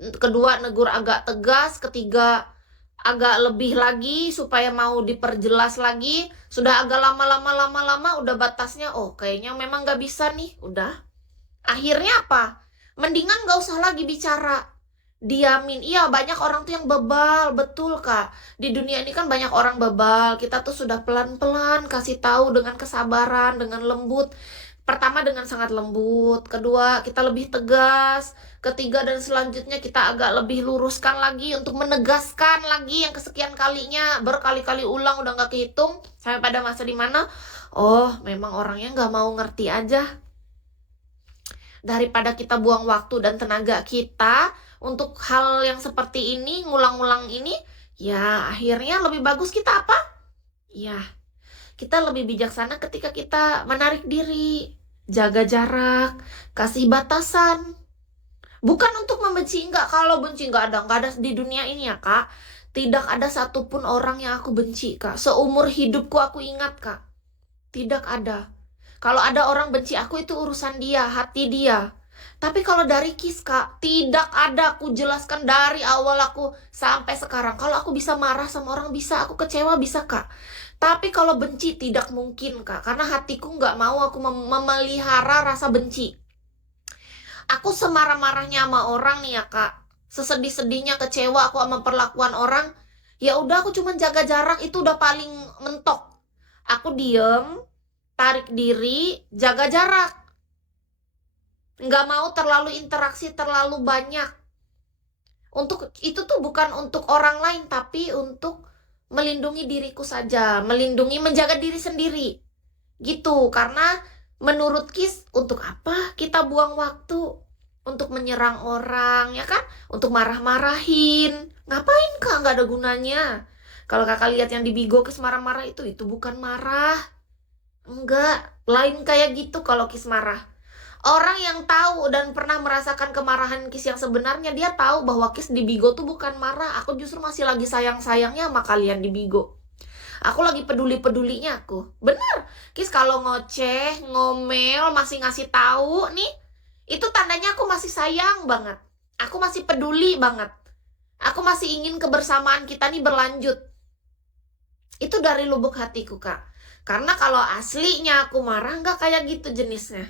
kedua negur agak tegas, ketiga agak lebih lagi supaya mau diperjelas lagi. Sudah agak lama-lama udah batasnya, oh kayaknya memang gak bisa nih, udah. Akhirnya apa? Mendingan gak usah lagi bicara, diamin. Iya, banyak orang tuh yang bebal, betul Kak. Di dunia ini kan banyak orang bebal. Kita tuh sudah pelan-pelan kasih tahu dengan kesabaran, dengan lembut. Pertama dengan sangat lembut, kedua kita lebih tegas, ketiga dan selanjutnya kita agak lebih luruskan lagi untuk menegaskan lagi yang kesekian kalinya, berkali-kali ulang udah nggak kehitung, sampai pada masa dimana, oh memang orangnya nggak mau ngerti aja. Daripada kita buang waktu dan tenaga kita untuk hal yang seperti ini, ngulang-ngulang ini, ya akhirnya lebih bagus kita apa? Ya, kita lebih bijaksana ketika kita menarik diri, jaga jarak, kasih batasan. Bukan untuk membenci, enggak. Kalau benci enggak ada di dunia ini ya Kak. Tidak ada satupun orang yang aku benci Kak. Seumur hidupku aku ingat Kak. Tidak ada. Kalau ada orang benci aku itu urusan dia, hati dia. Tapi kalau dari Kis Kak, tidak ada. Aku jelaskan dari awal aku sampai sekarang. Kalau aku bisa marah sama orang bisa, aku kecewa bisa Kak. Tapi kalau benci tidak mungkin Kak. Karena hatiku nggak mau aku memelihara rasa benci. Aku semarah-marahnya sama orang nih ya Kak. Sesedih-sedihnya kecewa aku sama perlakuan orang. Ya udah aku cuma jaga jarak, itu udah paling mentok. Aku diem, tarik diri, jaga jarak. Nggak mau terlalu interaksi terlalu banyak. Untuk itu tuh bukan untuk orang lain, tapi untuk melindungi diriku saja, melindungi, menjaga diri sendiri. Gitu, karena menurut Kis, untuk apa kita buang waktu untuk menyerang orang, ya kan? Untuk marah-marahin. Ngapain Kak? Nggak ada gunanya. Kalau Kakak lihat yang di Bigo Kis marah-marah itu bukan marah. Enggak, lain kayak gitu kalau Kis marah. Orang yang tahu dan pernah merasakan kemarahan Kis yang sebenarnya, dia tahu bahwa Kis di Bigo tuh bukan marah. Aku justru masih lagi sayang-sayangnya sama kalian di Bigo. Aku lagi peduli-pedulinya aku. Bener, Kis kalau ngoceh, ngomel, masih ngasih tahu nih, itu tandanya aku masih sayang banget. Aku masih peduli banget. Aku masih ingin kebersamaan kita nih berlanjut. Itu dari lubuk hatiku, Kak. Karena kalau aslinya aku marah, nggak kayak gitu jenisnya.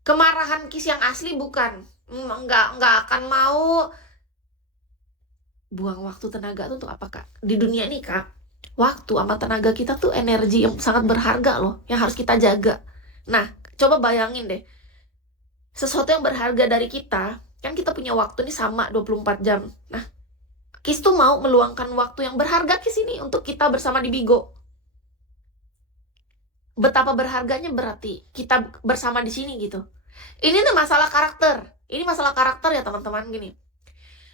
Kemarahan Kis yang asli bukan. Nggak akan mau buang waktu tenaga tuh untuk apa, Kak? Di dunia ini, Kak, waktu sama tenaga kita tuh energi yang sangat berharga loh, yang harus kita jaga. Nah, coba bayangin deh, sesuatu yang berharga dari kita, kan kita punya waktu nih sama 24 jam. Nah, Kis tuh mau meluangkan waktu yang berharga Kis ini untuk kita bersama di Bigo. Betapa berharganya berarti kita bersama di sini gitu. Ini tuh masalah karakter. Ini masalah karakter ya teman-teman gini.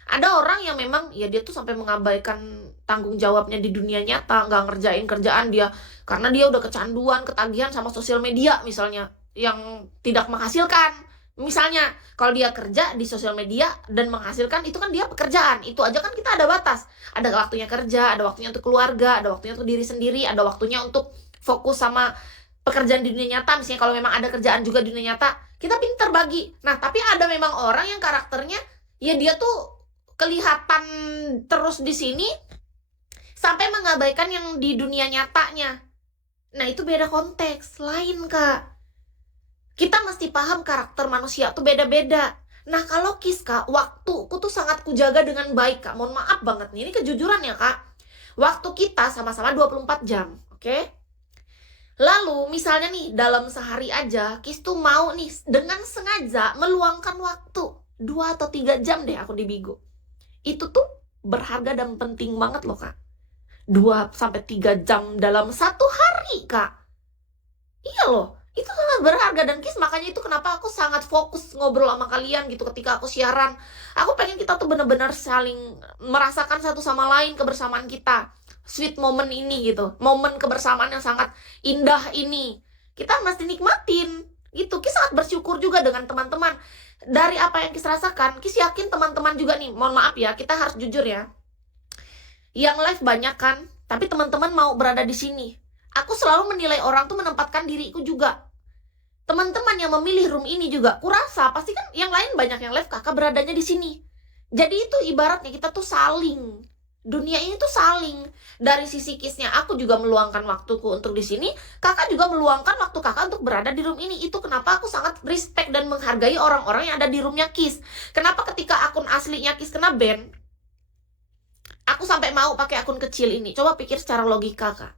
Ada orang yang memang ya dia tuh sampai mengabaikan tanggung jawabnya di dunia nyata, nggak ngerjain kerjaan dia karena dia udah kecanduan, ketagihan sama sosial media misalnya yang tidak menghasilkan. Misalnya kalau dia kerja di sosial media dan menghasilkan, itu kan dia pekerjaan. Itu aja kan kita ada batas. Ada waktunya kerja, ada waktunya untuk keluarga, ada waktunya untuk diri sendiri, ada waktunya untuk fokus sama pekerjaan di dunia nyata. Misalnya kalau memang ada kerjaan juga di dunia nyata, kita pinter bagi. Nah, tapi ada memang orang yang karakternya ya dia tuh kelihatan terus di sini sampai mengabaikan yang di dunia nyatanya. Nah, itu beda konteks, lain Kak. Kita mesti paham karakter manusia tuh beda-beda. Nah, kalau Kis Kak, waktuku tuh sangat kujaga dengan baik Kak. Mohon maaf banget nih, ini kejujuran ya Kak. Waktu kita sama-sama 24 jam, oke? Lalu misalnya nih dalam sehari aja Kis tuh mau nih dengan sengaja meluangkan waktu 2 atau 3 jam deh aku di Bigo. Itu tuh berharga dan penting banget loh Kak. 2 sampai 3 jam dalam satu hari Kak. Iya loh, itu sangat berharga. Dan Kis makanya itu kenapa aku sangat fokus ngobrol sama kalian gitu ketika aku siaran. Aku pengen kita tuh benar-benar saling merasakan satu sama lain kebersamaan kita. Sweet moment ini gitu, momen kebersamaan yang sangat indah ini kita mesti nikmatin gitu. Kis sangat bersyukur juga dengan teman-teman. Dari apa yang Kis rasakan, Kis yakin teman-teman juga nih, mohon maaf ya, kita harus jujur ya, yang live banyak kan, tapi teman-teman mau berada di sini. Aku selalu menilai orang tuh menempatkan diriku juga. Teman-teman yang memilih room ini juga, kurasa pasti kan yang lain banyak yang live, kakak beradanya di sini. Jadi itu ibaratnya kita tuh saling. Dunia ini tuh saling. Dari sisi Kisnya, aku juga meluangkan waktuku untuk di sini. Kakak juga meluangkan waktu kakak untuk berada di room ini. Itu kenapa aku sangat respect dan menghargai orang-orang yang ada di roomnya Kis. Kenapa ketika akun aslinya Kis kena ban, aku sampai mau pakai akun kecil ini. Coba pikir secara logika, Kak.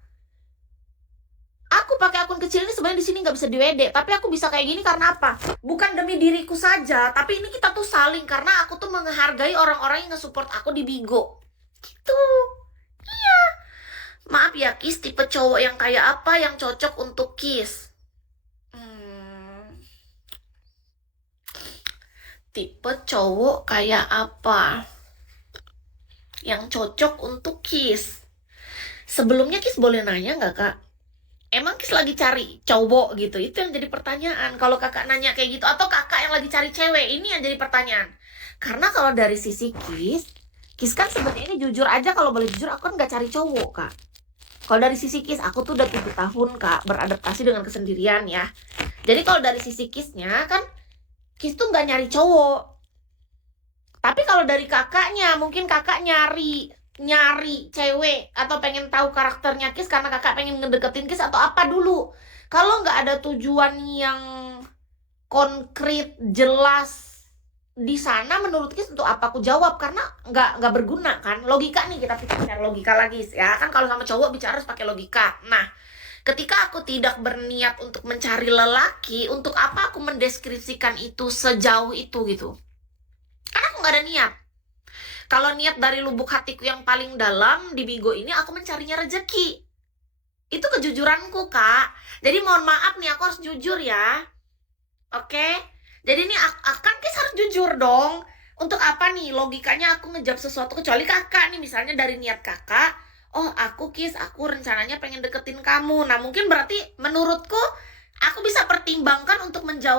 Aku pakai akun kecil ini sebenarnya di sini nggak bisa di WD, tapi aku bisa kayak gini karena apa? Bukan demi diriku saja, tapi ini kita tuh saling karena aku tuh menghargai orang-orang yang nge-support aku di Bigo. Gitu. Iya. Maaf ya, Kis, tipe cowok yang kayak apa yang cocok untuk Kis? Tipe cowok kayak apa yang cocok untuk Kis? Sebelumnya Kis boleh nanya nggak, Kak? Emang Kis lagi cari cowok gitu? Itu yang jadi pertanyaan. Kalau kakak nanya kayak gitu, atau kakak yang lagi cari cewek, ini yang jadi pertanyaan. Karena kalau dari sisi Kis kan sebenarnya ini jujur aja, kalau boleh jujur, aku kan nggak cari cowok, Kak. Kalau dari sisi Kis, aku tuh udah 7 tahun, Kak, beradaptasi dengan kesendirian ya. Jadi kalau dari sisi Kisnya kan, Kis tuh nggak nyari cowok. Tapi kalau dari kakaknya, mungkin kakak nyari cewek atau pengen tahu karakternya Kis karena kakak pengen ngedeketin Kis atau apa dulu. Kalau nggak ada tujuan yang konkret jelas di sana, menurut Kis untuk apa aku jawab, karena nggak berguna kan. Logika nih, kita pikir secara logika lagi ya kan. Kalau sama cowok bicara harus pakai logika. Nah, ketika aku tidak berniat untuk mencari lelaki, untuk apa aku mendeskripsikan itu sejauh itu gitu? Karena aku nggak ada niat. Kalau niat dari lubuk hatiku yang paling dalam di Bigo ini, aku mencarinya rezeki. Itu kejujuranku, Kak. Jadi mohon maaf nih, aku harus jujur ya. Oke? Jadi ini akan Kis harus jujur dong. Untuk apa nih logikanya aku ngejawab sesuatu, kecuali kakak nih, misalnya dari niat kakak, oh aku Kis, aku rencananya pengen deketin kamu. Nah mungkin berarti menurutku aku bisa pertimbangkan untuk menjawab